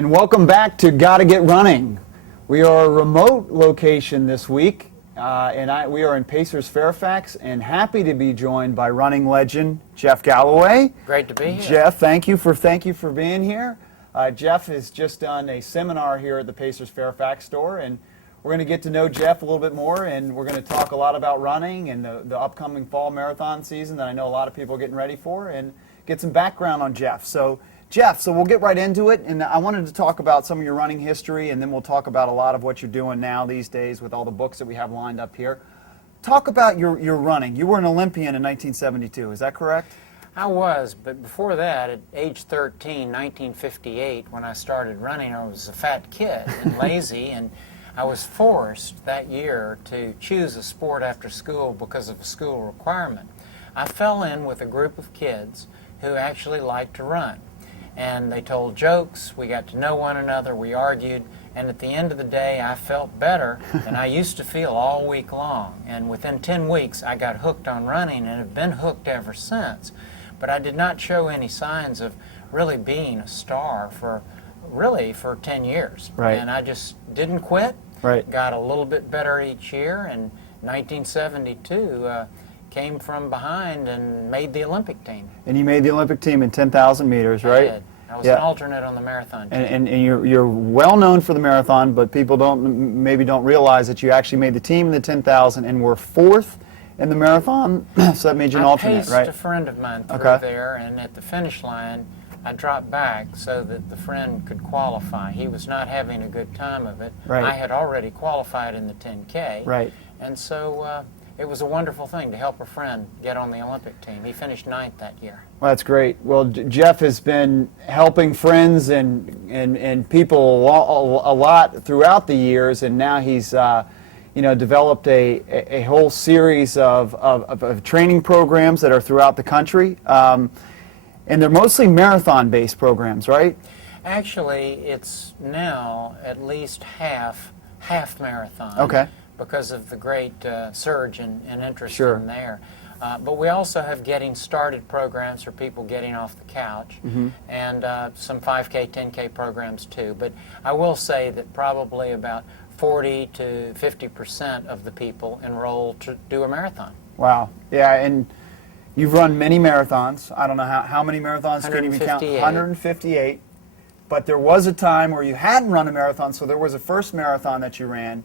And welcome back to Gotta Get Running. We are a remote location this week, we are in Pacers Fairfax, and happy to be joined by running legend Jeff Galloway. Great to be here. Jeff, thank you for being here. Jeff has just done a seminar here at the Pacers Fairfax store, and we're going to get to know Jeff a little bit more, and we're going to talk a lot about running and the upcoming fall marathon season that I know a lot of people are getting ready for, and get some background on Jeff. So Jeff, we'll get right into it, and I wanted to talk about some of your running history, and then we'll talk about a lot of what you're doing now these days with all the books that we have lined up here. Talk about your running. You were an Olympian in 1972, is that correct? I was, but before that, at age 13, 1958, when I started running, I was a fat kid and lazy, and I was forced that year to choose a sport after school because of a school requirement. I fell in with a group of kids who actually liked to run. And they told jokes, we got to know one another, we argued, and at the end of the day I felt better than I used to feel all week long. And within 10 weeks I got hooked on running and have been hooked ever since. But I did not show any signs of really being a star for 10 years. Right. And I just didn't quit, Right. Got a little bit better each year, and 1972 came from behind and made the Olympic team. And you made the Olympic team in 10,000 meters, right? I did. I was an alternate on the marathon team. And you're well known for the marathon, but people maybe don't realize that you actually made the team in the 10,000 and were fourth in the marathon, so that made you an alternate, right? I paced a friend of mine through there, and at the finish line, I dropped back so that the friend could qualify. He was not having a good time of it. Right. I had already qualified in the 10K. Right. And so it was a wonderful thing to help a friend get on the Olympic team. He finished 9th that year. Well, that's great. Well, Jeff has been helping friends and people a lot throughout the years, and now he's developed a whole series of training programs that are throughout the country, and they're mostly marathon-based programs, right? Actually, it's now at least half marathon. Okay. Because of the great surge in interest Sure. in there. But we also have getting started programs for people getting off the couch, and some 5K, 10K programs too. But I will say that probably about 40 to 50% of the people enroll to do a marathon. Wow. Yeah, and you've run many marathons. I don't know how many marathons can you even count? 158. But there was a time where you hadn't run a marathon, so there was a first marathon that you ran,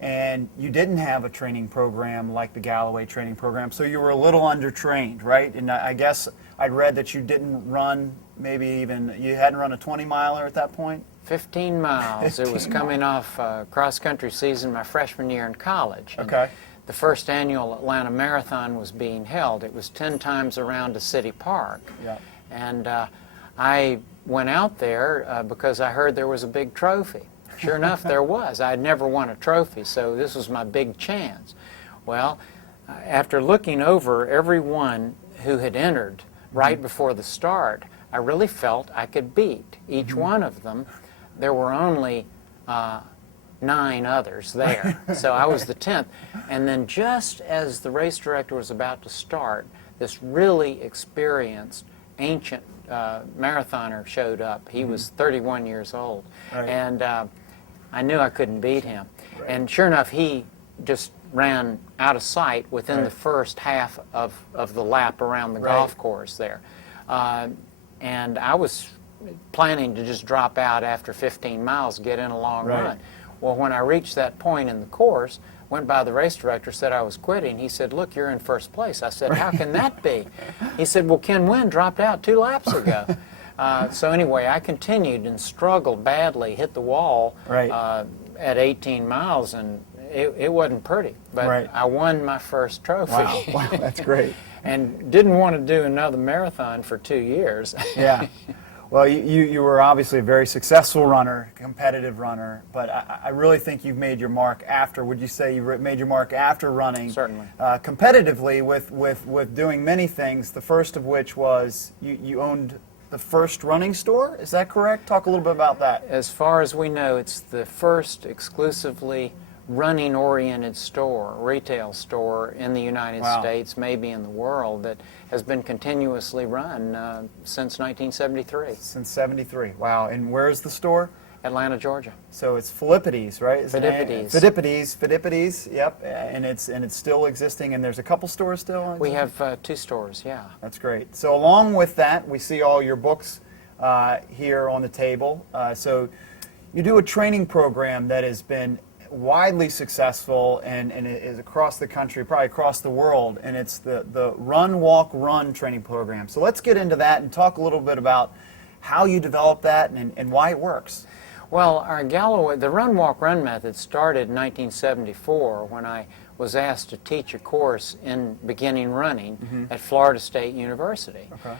and you didn't have a training program like the Galloway training program, so you were a little undertrained, right? And I guess I'd read that you didn't run, you hadn't run a 20-miler at that point? 15 miles. It was coming off cross-country season my freshman year in college. Okay. The first annual Atlanta Marathon was being held. It was 10 times around a city park. Yeah. And I went out there because I heard there was a big trophy. Sure enough, there was. I had never won a trophy, so this was my big chance. Well, after looking over everyone who had entered right before the start, I really felt I could beat each one of them. There were only 9 others there, so I was the 10th. And then just as the race director was about to start, this really experienced, ancient marathoner showed up. He was 31 years old. Right. And I knew I couldn't beat him. Right. And sure enough, he just ran out of sight within the first half of the lap around the golf course there. And I was planning to just drop out after 15 miles, get in a long run. Well, when I reached that point in the course, went by the race director, said I was quitting. He said, "Look, you're in first place." I said, "How can that be?" He said, "Well, Ken Wynn dropped out 2 laps ago." So anyway, I continued and struggled badly, hit the wall at 18 miles, and it wasn't pretty. But I won my first trophy. Wow, that's great. And didn't want to do another marathon for 2 years. Yeah. Well, you were obviously a very successful runner, competitive runner, but I really think you've made your mark after. Would you say you made your mark after running? Certainly. Competitively with doing many things, the first of which was you owned the first running store, is that correct? Talk a little bit about that. As far as we know, it's the first exclusively running-oriented store, retail store in the United Wow. States, maybe in the world, that has been continuously run since 1973. Since 73. Wow. And where's the store? Atlanta, Georgia. So it's Philippides, right? Philippides. Yep. And it's still existing, and there's a couple stores still? We have 2 stores, yeah. That's great. So along with that, we see all your books here on the table. So you do a training program that has been widely successful and is across the country, probably across the world, and it's the Run, Walk, Run training program. So let's get into that and talk a little bit about how you developed that and why it works. Well, our Galloway, the Run, Walk, Run method started in 1974 when I was asked to teach a course in beginning running at Florida State University. Okay.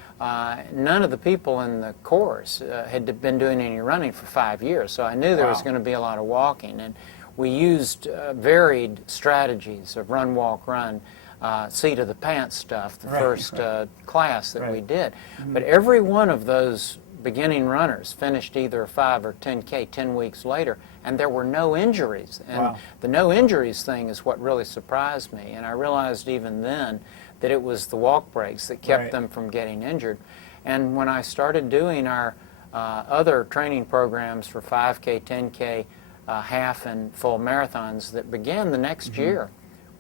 None of the people in the course had been doing any running for 5 years, so I knew there was going to be a lot of walking. And we used varied strategies of run, walk, run, seat of the pants stuff, the first class that we did. But every one of those beginning runners finished either a 5 or 10K 10 weeks later, and there were no injuries. And the no injuries thing is what really surprised me. And I realized even then that it was the walk breaks that kept them from getting injured. And when I started doing our other training programs for 5K, 10K, half and full marathons that began the next year,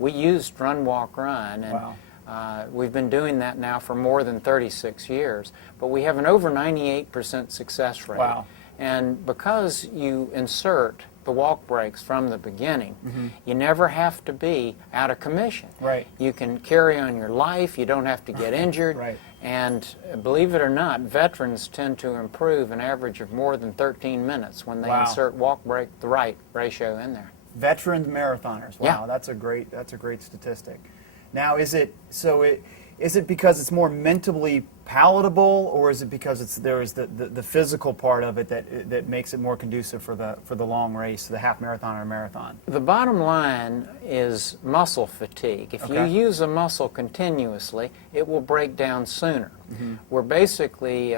we used Run, Walk, Run. And we've been doing that now for more than 36 years, but we have an over 98% success rate. Wow. And because you insert the walk breaks from the beginning, you never have to be out of commission. Right. You can carry on your life, you don't have to get injured, and believe it or not, veterans tend to improve an average of more than 13 minutes when they insert walk break, the right ratio in there. Veteran marathoners. Wow, Yeah. that's a great statistic. Now, is it because it's more mentally palatable, or is it because there is the physical part of it that makes it more conducive for the long race, the half marathon or marathon? The bottom line is muscle fatigue. If you use a muscle continuously, it will break down sooner. We're basically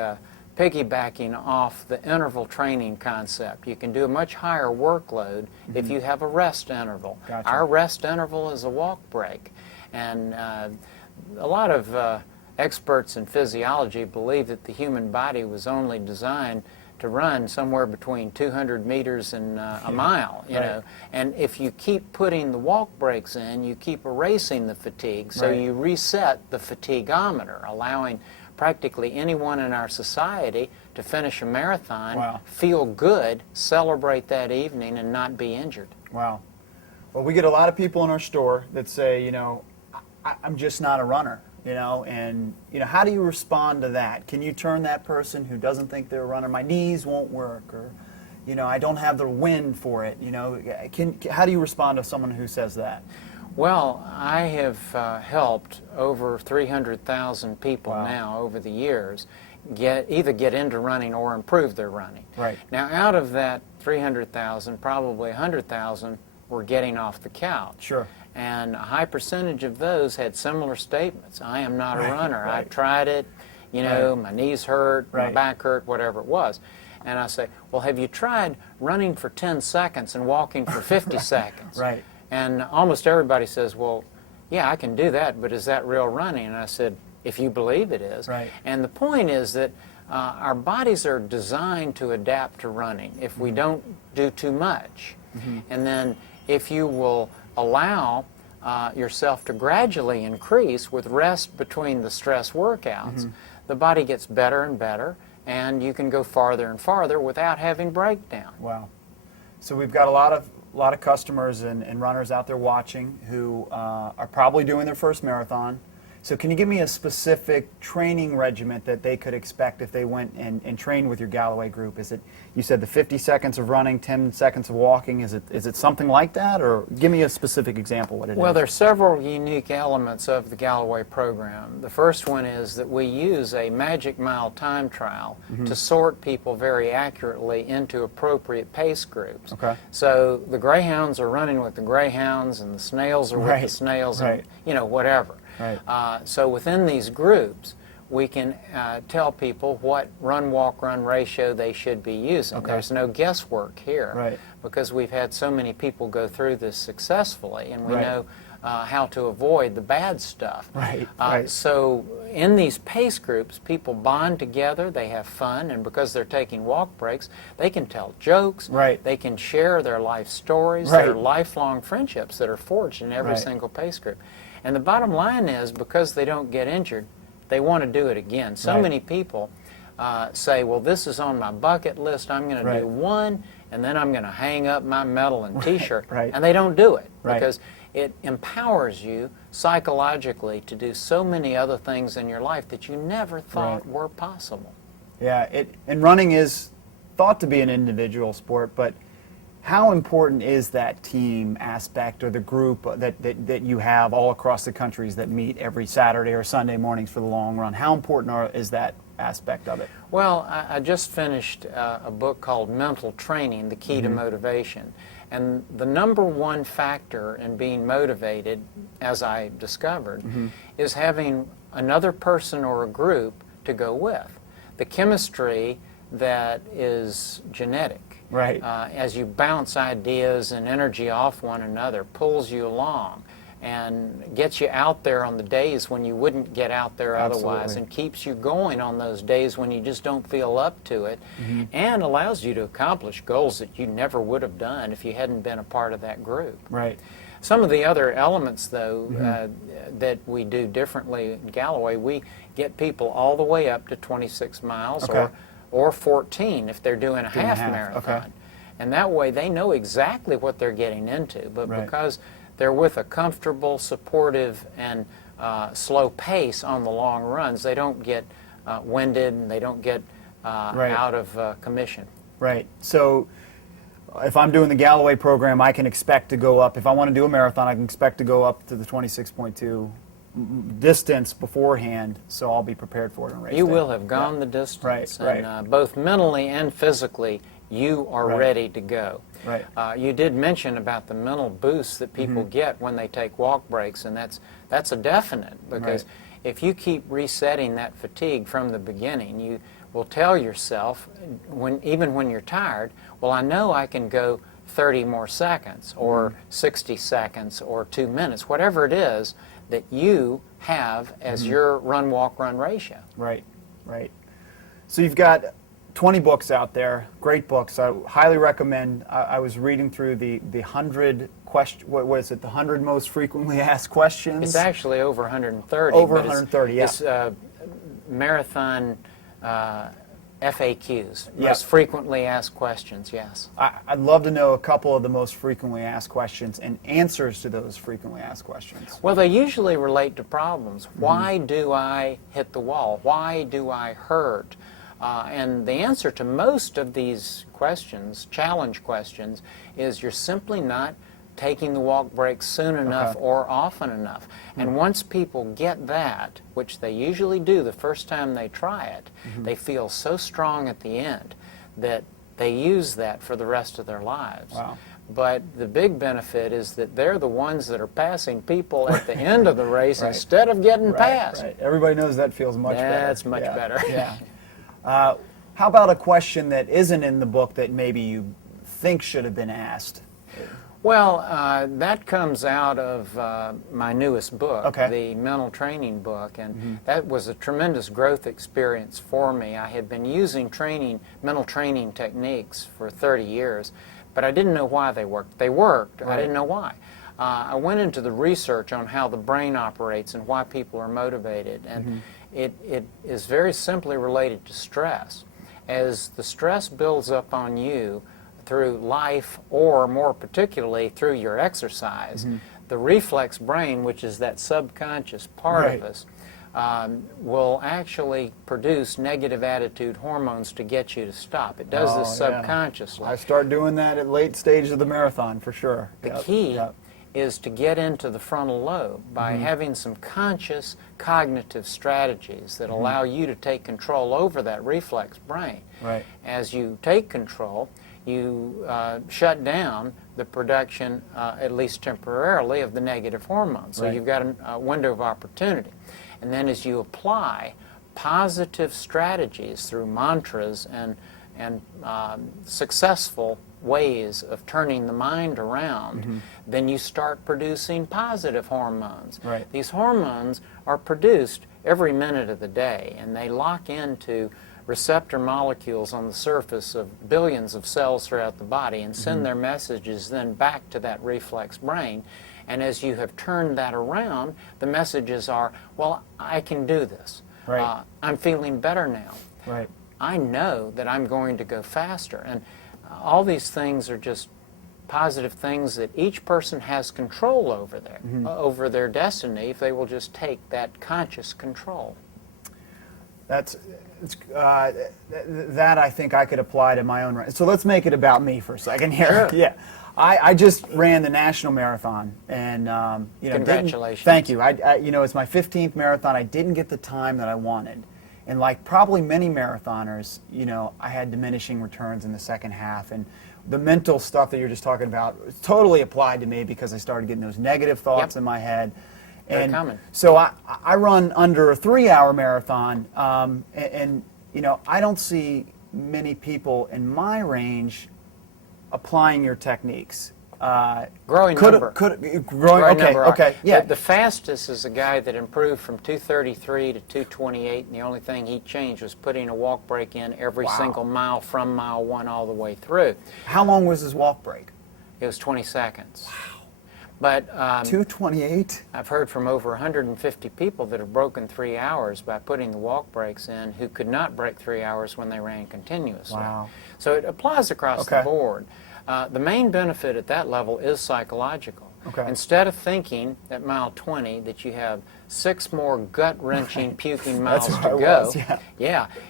piggybacking off the interval training concept. You can do a much higher workload if you have a rest interval. Gotcha. Our rest interval is a walk break. And a lot of experts in physiology believe that the human body was only designed to run somewhere between 200 meters and a mile, you know. And if you keep putting the walk breaks in, you keep erasing the fatigue, so you reset the fatiguometer, allowing practically anyone in our society to finish a marathon, feel good, celebrate that evening, and not be injured. Wow. Well, we get a lot of people in our store that say, you know, I'm just not a runner, you know, and, you know, how do you respond to that? Can you turn that person who doesn't think they're a runner, my knees won't work, or, you know, I don't have the wind for it, you know, how do you respond to someone who says that? Well, I have helped over 300,000 people now over the years either get into running or improve their running. Right. Now, out of that 300,000, probably 100,000 were getting off the couch. Sure. And a high percentage of those had similar statements. I am not a runner. I tried it, you know, my knees hurt, my back hurt, whatever it was. And I say, well, have you tried running for 10 seconds and walking for 50 seconds? Right. And almost everybody says, well, yeah, I can do that, but is that real running? And I said, if you believe it is. Right. And the point is that our bodies are designed to adapt to running if we don't do too much. And then if you will allow yourself to gradually increase with rest between the stress workouts, the body gets better and better, and you can go farther and farther without having breakdown. Wow. So we've got a lot of customers and runners out there watching who are probably doing their first marathon. So can you give me a specific training regimen that they could expect if they went and trained with your Galloway group? Is it, you said the 50 seconds of running, 10 seconds of walking, is it something like that? Or give me a specific example what it is. Well, there are several unique elements of the Galloway program. The first one is that we use a magic mile time trial to sort people very accurately into appropriate pace groups. Okay. So the greyhounds are running with the greyhounds, and the snails are with the snails, and you know, whatever. Right. So within these groups, we can tell people what run, walk, run ratio they should be using. There's no guesswork here. Right. because we've had so many people go through this successfully, and we Right. know how to avoid the bad stuff. Right, right. So in these pace groups, people bond together, they have fun, and because they're taking walk breaks, they can tell jokes, Right. they can share their life stories, Right. their lifelong friendships that are forged in every Right. single pace group. And the bottom line is, because they don't get injured, they want to do it again. So Right. many people say, well, this is on my bucket list, I'm going to Right. do one, and then I'm going to hang up my medal and t-shirt, right. and they don't do it Right. because it empowers you psychologically to do so many other things in your life that you never thought Right. were possible. Yeah, and running is thought to be an individual sport, but how important is that team aspect or the group that you have all across the countries that meet every Saturday or Sunday mornings for the long run? How important is that aspect of it? Well, I just finished a book called Mental Training, The Key to Motivation. And the number one factor in being motivated, as I discovered, is having another person or a group to go with. The chemistry that is genetic, Right. as you bounce ideas and energy off one another, pulls you along and gets you out there on the days when you wouldn't get out there otherwise, Absolutely. and keeps you going on those days when you just don't feel up to it, and allows you to accomplish goals that you never would have done if you hadn't been a part of that group. Right. Some of the other elements, though, that we do differently in Galloway, we get people all the way up to 26 miles Okay. or 14 if they're doing a Doing a half half, marathon. okay. And that way they know exactly what they're getting into. But Right. because they're with a comfortable, supportive, and slow pace on the long runs, they don't get winded and they don't get Right. out of commission. Right. So if I'm doing the Galloway program, I can expect to go up. If I want to do a marathon, I can expect to go up to the 26.2 distance beforehand, so I'll be prepared for it in race You day. will have gone Yeah. the distance, Right, and right. both mentally and physically, you are Right. ready to go. Right. You did mention about the mental boost that people get when they take walk breaks, and that's a definite, because Right. if you keep resetting that fatigue from the beginning, you will tell yourself, even when you're tired, well, I know I can go 30 more seconds, or 60 seconds, or 2 minutes, whatever it is that you have as your run-walk-run ratio. Right, right. So you've got 20 books out there, great books. I highly recommend. I was reading through the 100 question. What is it? The 100 most frequently asked questions. It's actually over 130. Over but 130, yeah. It's marathon FAQs, Yeah. most frequently asked questions, yes. I'd love to know a couple of the most frequently asked questions and answers to those frequently asked questions. Well, they usually relate to problems. Why do I hit the wall? Why do I hurt? And the answer to most of these questions, challenge questions, is you're simply not taking the walk break soon enough or often enough. And once people get that, which they usually do the first time they try it, they feel so strong at the end that they use that for the rest of their lives. Wow. But the big benefit is that they're the ones that are passing people at the end of the race Right. instead of getting passed. Right. Everybody knows that feels much better. That's much Yeah, better. Yeah. How about a question that isn't in the book that maybe you think should have been asked? Well, that comes out of my newest book, Okay. the mental training book, and that was a tremendous growth experience for me. I had been using mental training techniques for 30 years, but I didn't know why they worked. They worked. I Right. didn't know why. I went into the research on how the brain operates and why people are motivated, and it is very simply related to stress. As the stress builds up on you through life, or more particularly through your exercise, the reflex brain, which is that subconscious part Right. of us, will actually produce negative attitude hormones to get you to stop. It does this Oh, yeah. subconsciously. I start doing that at late stages of the marathon for sure. The Yep, key yep. is to get into the frontal lobe by having some conscious cognitive strategies that allow you to take control over that reflex brain. Right. As you take control, you shut down the production, at least temporarily, of the negative hormones. So Right. you've got a window of opportunity. And then as you apply positive strategies through mantras and successful ways of turning the mind around, then you start producing positive hormones. Right. These hormones are produced every minute of the day, and they lock into receptor molecules on the surface of billions of cells throughout the body and send their messages then back to that reflex brain. And as you have turned that around, the messages are, well, I can do this. Right. I'm feeling better now. Right. I know that I'm going to go faster. And all these things are just positive things that each person has control over over their destiny if they will just take that conscious control. That I think I could apply to my own run. So let's make it about me for a second here. Sure. Yeah, I just ran the national marathon, and Congratulations. Thank you. It's my 15th marathon. I didn't get the time that I wanted, and like probably many marathoners, I had diminishing returns in the second half, and the mental stuff that you're just talking about totally applied to me because I started getting those negative thoughts in my head. Very common. So I run under a 3-hour marathon, and I don't see many people in my range applying your techniques. Growing number. Okay, yeah. The fastest is a guy that improved from 233 to 228, and the only thing he changed was putting a walk break in every single mile from mile 1 all the way through. How long was his walk break? It was 20 seconds. Wow. But 228? I've heard from over 150 people that have broken 3 hours by putting the walk breaks in who could not break 3 hours when they ran continuously. Wow. So it applies across the board. The main benefit at that level is psychological. Okay. Instead of thinking at mile 20 that you have 6 more gut-wrenching, puking miles to go,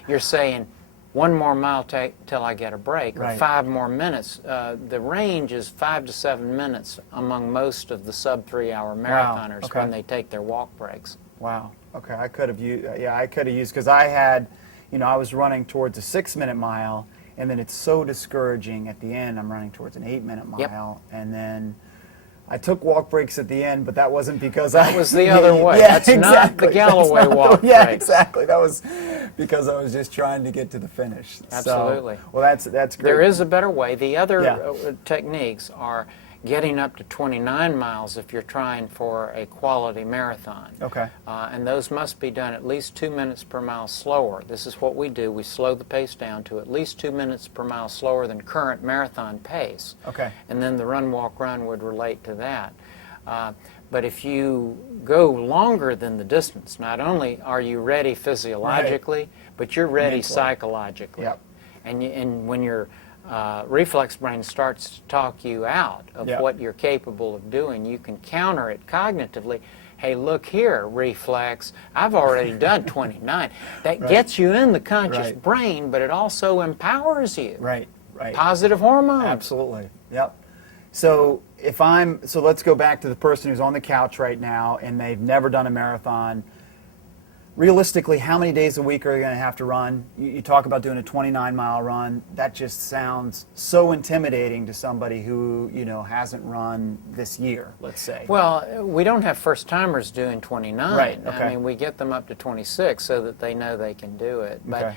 you're saying, 1 more mile till I get a break, or 5 more minutes. The range is 5 to 7 minutes among most of the sub-3-hour marathoners when they take their walk breaks. Wow. Okay, I could have used, because I had, I was running towards a 6-minute mile, and then it's so discouraging at the end. I'm running towards an 8-minute mile, and then I took walk breaks at the end, but that wasn't because that was the other way. That's not the Galloway walk breaks. Yeah, exactly. That was because I was just trying to get to the finish. Absolutely. So, well, that's great. There is a better way. The other techniques are getting up to 29 miles if you're trying for a quality marathon. Okay. And those must be done at least 2 minutes per mile slower. This is what we do. We slow the pace down to at least 2 minutes per mile slower than current marathon pace. Okay. And then the run, walk, run would relate to that. But if you go longer than the distance, not only are you ready physiologically, but you're ready psychologically. Yep. And when your reflex brain starts to talk you out of what you're capable of doing, you can counter it cognitively. Hey, look here, reflex, I've already done 29. That gets you in the conscious brain, but it also empowers you. Right. Positive hormones. Absolutely. Yep. So so let's go back to the person who's on the couch right now and they've never done a marathon. Realistically, how many days a week are you going to have to run? You talk about doing a 29-mile run. That just sounds so intimidating to somebody who, hasn't run this year, let's say. Well, we don't have first-timers doing 29. Right, okay. I mean, we get them up to 26 so that they know they can do it. But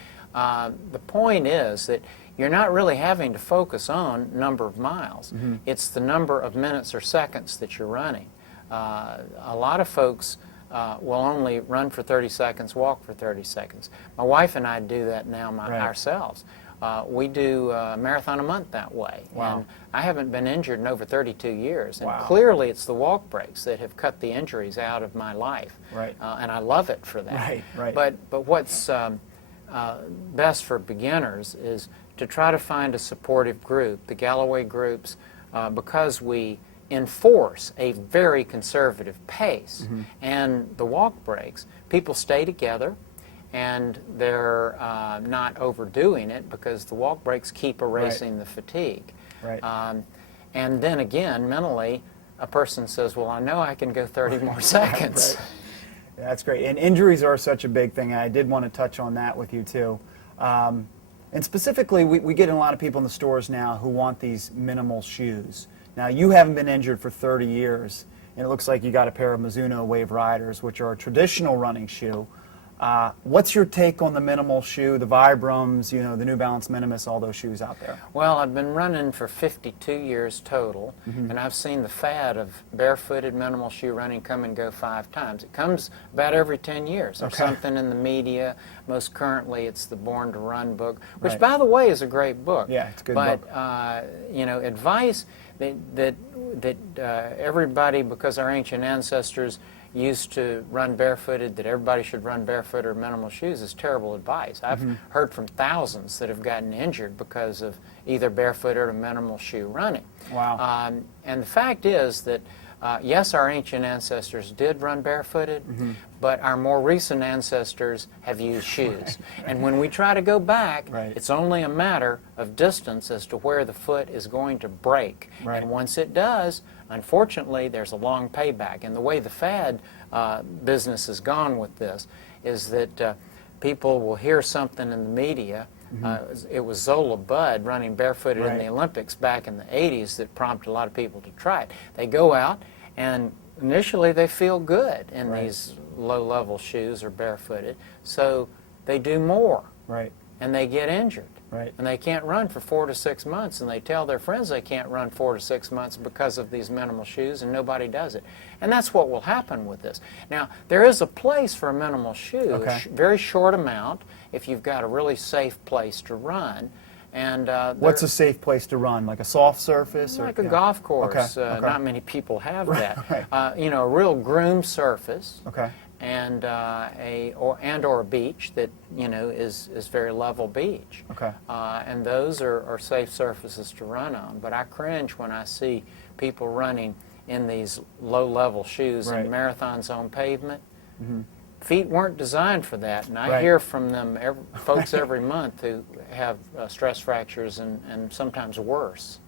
the point is that you're not really having to focus on number of miles. It's the number of minutes or seconds that you're running. A lot of folks will only run for 30 seconds, walk for 30 seconds. My wife and I do that now ourselves. We do a marathon a month that way. Wow. And I haven't been injured in over 32 years. And Wow. clearly it's the walk breaks that have cut the injuries out of my life. Right. And I love it for that. Right. But what's best for beginners is to try to find a supportive group. The Galloway groups, because we enforce a very conservative pace and the walk breaks, people stay together and they're not overdoing it because the walk breaks keep erasing the fatigue. Right. And then again, mentally, a person says, well, I know I can go 30 more seconds. Right. That's great. And injuries are such a big thing. I did want to touch on that with you too. And specifically, we get a lot of people in the stores now who want these minimal shoes. Now, you haven't been injured for 30 years, and it looks like you got a pair of Mizuno Wave Riders, which are a traditional running shoe. What's your take on the minimal shoe, the Vibrams, you know, the New Balance Minimus, all those shoes out there? Well, I've been running for 52 years total, and I've seen the fad of barefooted minimal shoe running come and go 5 times. It comes about every 10 years. There's something in the media. Most currently, it's the Born to Run book, which, by the way, is a great book. Yeah, it's a good book. book. But, you know, advice that everybody, because our ancient ancestors used to run barefooted, that everybody should run barefoot or minimal shoes, is terrible advice. I've heard from thousands that have gotten injured because of either barefoot or minimal shoe running. Wow. And the fact is that, yes, our ancient ancestors did run barefooted, but our more recent ancestors have used shoes. And when we try to go back, it's only a matter of distance as to where the foot is going to break. And once it does, unfortunately, there's a long payback. And the way the fad business has gone with this is that people will hear something in the media. It was Zola Budd running barefooted in the Olympics back in the 80s that prompted a lot of people to try it. They go out, and initially they feel good in these low-level shoes or barefooted, so they do more, and they get injured. And they can't run for 4 to 6 months, and they tell their friends they can't run 4 to 6 months because of these minimal shoes, and nobody does it. And that's what will happen with this. Now, there is a place for a minimal shoe, a very short amount, if you've got a really safe place to run. And what's a safe place to run? Like a soft surface? Like a golf course. Not many people have that. You know, a real groomed surface. And or a beach that, you know, is very level beach. And those are safe surfaces to run on. But I cringe when I see people running in these low-level shoes in marathons on pavement. Feet weren't designed for that, and I hear from them, folks every month who have stress fractures and sometimes worse.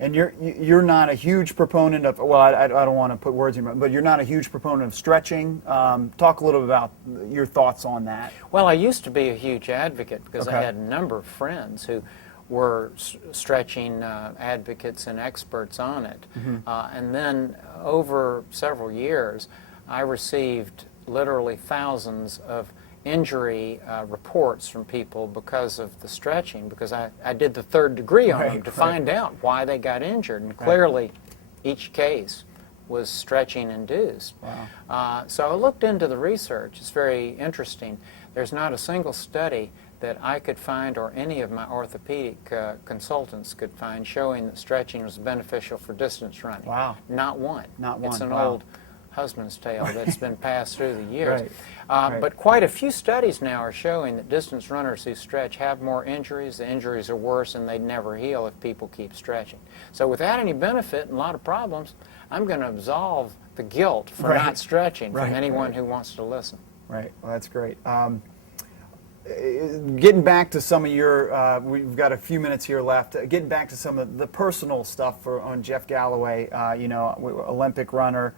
And you're not a huge proponent of, well, I don't want to put words in your mouth, but you're not a huge proponent of stretching. Talk a little bit about your thoughts on that. Well, I used to be a huge advocate because I had a number of friends who were stretching advocates and experts on it. And then over several years, I received literally thousands of injury reports from people because of the stretching, because I did the 3rd degree on them to find out why they got injured, and clearly each case was stretching induced. So I looked into the research. It's very interesting. There's not a single study that I could find, or any of my orthopedic consultants could find, showing that stretching was beneficial for distance running. Not one. Not one. It's an old husband's tale that's been passed through the years. But quite a few studies now are showing that distance runners who stretch have more injuries. The injuries are worse, and they'd never heal if people keep stretching. So without any benefit and a lot of problems, I'm going to absolve the guilt for not stretching from anyone who wants to listen. Well, that's great. Getting back to some of your, we've got a few minutes here left, getting back to some of the personal stuff on Jeff Galloway, you know, Olympic runner.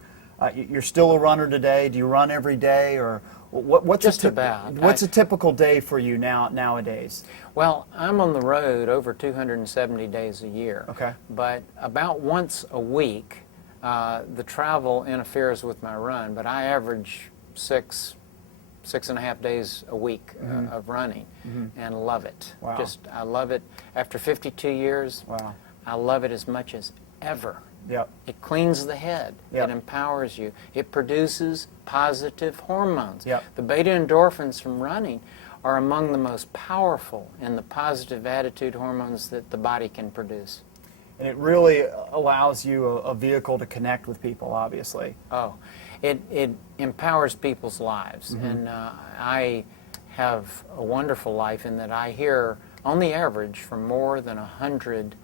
You're still a runner today. Do you run every day, or what's what's a typical day for you nowadays? Well, I'm on the road over 270 days a year. But about once a week, the travel interferes with my run. But I average 6.5 days a week of running, and love it. I love it. After 52 years, I love it as much as ever. It cleans the head. It empowers you. It produces positive hormones. The beta endorphins from running are among the most powerful in the positive attitude hormones that the body can produce. And it really allows you a vehicle to connect with people, obviously. It empowers people's lives. And I have a wonderful life in that I hear, on the average, from more than 100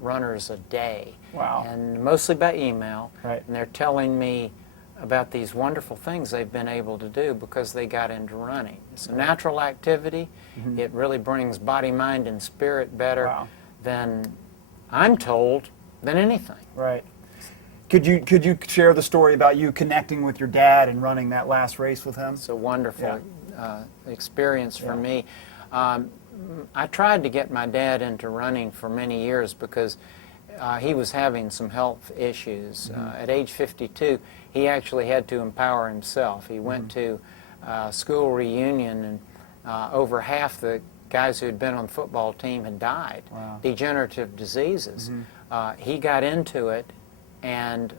runners a day, and mostly by email, and they're telling me about these wonderful things they've been able to do because they got into running. It's a natural activity. It really brings body, mind, and spirit better than, I'm told, than anything. Could you share the story about you connecting with your dad and running that last race with him? It's a wonderful experience for me. I tried to get my dad into running for many years because he was having some health issues. At age 52, he actually had to empower himself. He went to school reunion, and over half the guys who had been on the football team had died. Wow. Degenerative diseases. He got into it and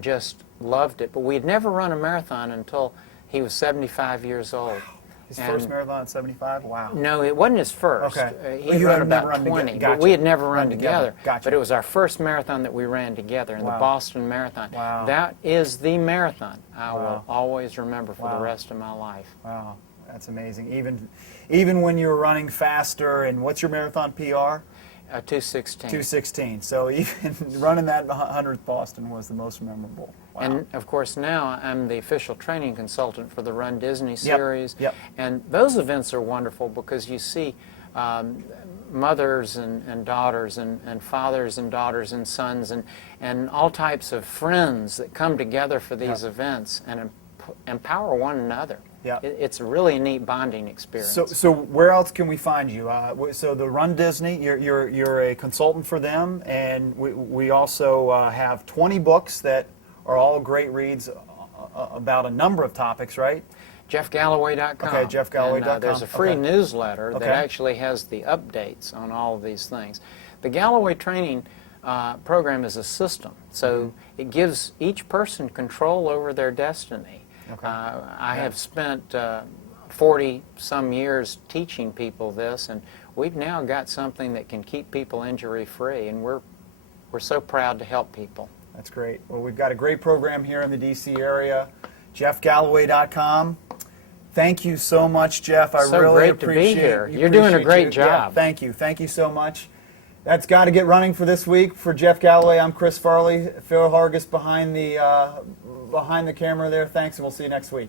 just loved it. But we had never run a marathon until he was 75 years old. His first marathon at 75? Wow. No, it wasn't his first. Okay. He You run had never about run 20, together. but we had never run together. Gotcha. But it was our first marathon that we ran together, in the Wow. Boston Marathon. Wow. That is the marathon I Wow. will always remember for Wow. the rest of my life. Wow, that's amazing. Even when you were running faster, and what's your marathon PR? 2:16. 2:16. So even running that 100th Boston was the most memorable. Wow. And of course now I'm the official training consultant for the Run Disney series. Yep. And those events are wonderful because you see mothers and daughters and fathers and daughters and sons and all types of friends that come together for these Yep. events and empower one another. Yep. It's a really neat bonding experience. So where else can we find you? So the Run Disney, you're a consultant for them, and we also have 20 books that are all great reads about a number of topics, right? JeffGalloway.com. Okay, JeffGalloway.com. And, there's a free Okay. newsletter Okay. that actually has the updates on all of these things. The Galloway training program is a system, so it gives each person control over their destiny. Okay. I have spent 40-some years teaching people this, and we've now got something that can keep people injury-free, and we're so proud to help people. That's great. Well, we've got a great program here in the D.C. area. JeffGalloway.com. Thank you so much, Jeff. I So really great to be appreciate here. You're doing a appreciate great you. job. Yeah, thank you. Thank you so much. That's got to get running for this week. For Jeff Galloway, I'm Chris Farley. Phil Hargis behind the camera there. Thanks, and we'll see you next week.